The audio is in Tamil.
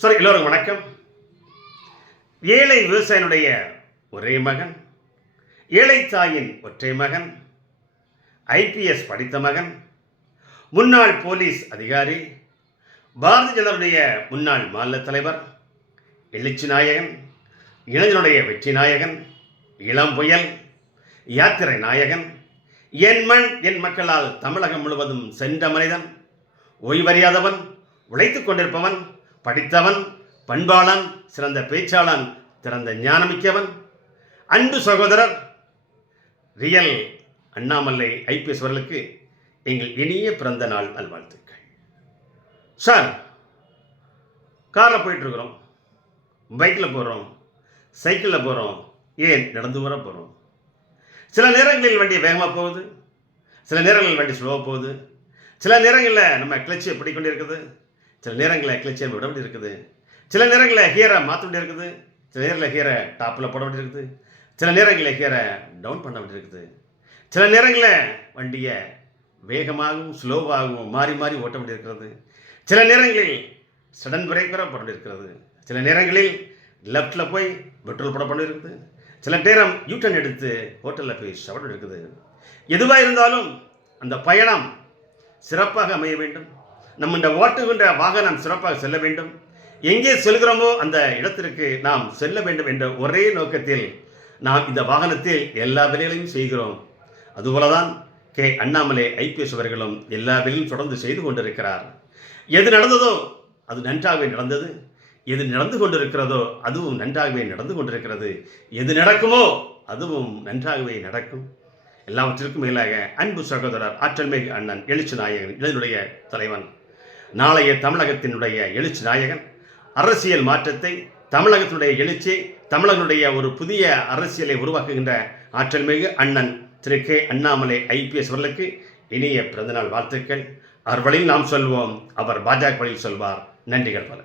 சார் எல்லோரும் வணக்கம். ஏழை விவசாயினுடைய ஒரே மகன், ஏழை தாயின் ஒற்றை மகன், ஐபிஎஸ் படித்த மகன், முன்னாள் போலீஸ் அதிகாரி, பாரதிய ஜனதாவுடைய முன்னாள் மாநில தலைவர், எழுச்சி நாயகன், இளைஞனுடைய வெற்றி நாயகன், இளம் புயல், யாத்திரை நாயகன், என் மண் என் மக்களால் தமிழகம் முழுவதும் சென்ற மனிதன், ஓய்வறியாதவன், உழைத்துக் கொண்டிருப்பவன், படித்தவன், பண்பாளன், சிறந்த பேச்சாளன், திறந்த ஞானமிக்கவன், அன்பு சகோதரர் ரியல் அண்ணாமலை ஐபிஎஸ் அவர்களுக்கு எங்கள் இனிய பிறந்த நாள் நல்வாழ்த்துக்கள். சார், காரில் போயிட்டுருக்குறோம், பைக்கில் போகிறோம், சைக்கிளில் போகிறோம், ஏன் நடந்து வர போகிறோம். சில நேரங்களில் வண்டி வேகமாக போகுது, சில நேரங்களில் வண்டி ஸ்லோவாக போகுது, சில நேரங்களில் நம்ம கிளச்சியை பிடிக்கொண்டு இருக்குது, சில நேரங்களில் கிளச்சியை விட வேண்டி இருக்குது, சில நேரங்களில் கியரை மாற்ற வேண்டி இருக்குது, சில நேரங்களில் கியரை டாப்பில் போட வேண்டி இருக்குது, சில நேரங்களில் கியரை டவுன் பண்ண வேண்டி இருக்குது, சில நேரங்களில் வண்டியை வேகமாகவும் ஸ்லோவாகவும் மாறி மாறி ஓட்ட வேண்டி இருக்கிறது, சில நேரங்களில் சடன் பிரேக் வர போட வேண்டியிருக்கிறது, சில நேரங்களில் லெஃப்டில் போய் பெட்ரோல் போட வேண்டி இருக்குது, சில நேரம் யூட்டன் எடுத்து ஹோட்டலில் போய் சாப்பிட இருக்குது. எதுவாக இருந்தாலும் அந்த பயணம் சிறப்பாக அமைய வேண்டும். நம்ம இந்த ஓட்டுகின்ற வாகனம் சிறப்பாக செல்ல வேண்டும். எங்கே செல்கிறோமோ அந்த இடத்திற்கு நாம் செல்ல வேண்டும் என்ற ஒரே நோக்கத்தில் நாம் இந்த வாகனத்தில் எல்லா வேலைகளையும் செய்கிறோம். அதுபோலதான் கே அண்ணாமலை ஐபிஎஸ் அவர்களும் எல்லா வேலையும் தொடர்ந்து செய்து கொண்டிருக்கிறார். எது நடந்ததோ அது நன்றாகவே நடந்தது, எது நடந்து கொண்டிருக்கிறதோ அதுவும் நன்றாகவே நடந்து கொண்டிருக்கிறது, எது நடக்குமோ அதுவும் நன்றாகவே நடக்கும். எல்லாவற்றிற்கும் மேலாக அன்பு சகோதரர் ஆற்றல் மிகு அண்ணன் எழுச்சி நாயகன், இதனுடைய தலைவன், நாளைய தமிழகத்தினுடைய எழுச்சி நாயகன், அரசியல் மாற்றத்தை, தமிழகத்தினுடைய எழுச்சியை, தமிழகனுடைய ஒரு புதிய அரசியலை உருவாக்குகின்ற ஆற்றல் மிகு அண்ணன் திரு கே அண்ணாமலை ஐபிஎஸ் அவர்களுக்கு இனிய பிறந்தநாள் வாழ்த்துக்கள். அவர் வழியில் நாம் சொல்வோம், அவர் பாஜக வழியில் சொல்வார். நன்றிகள் பல.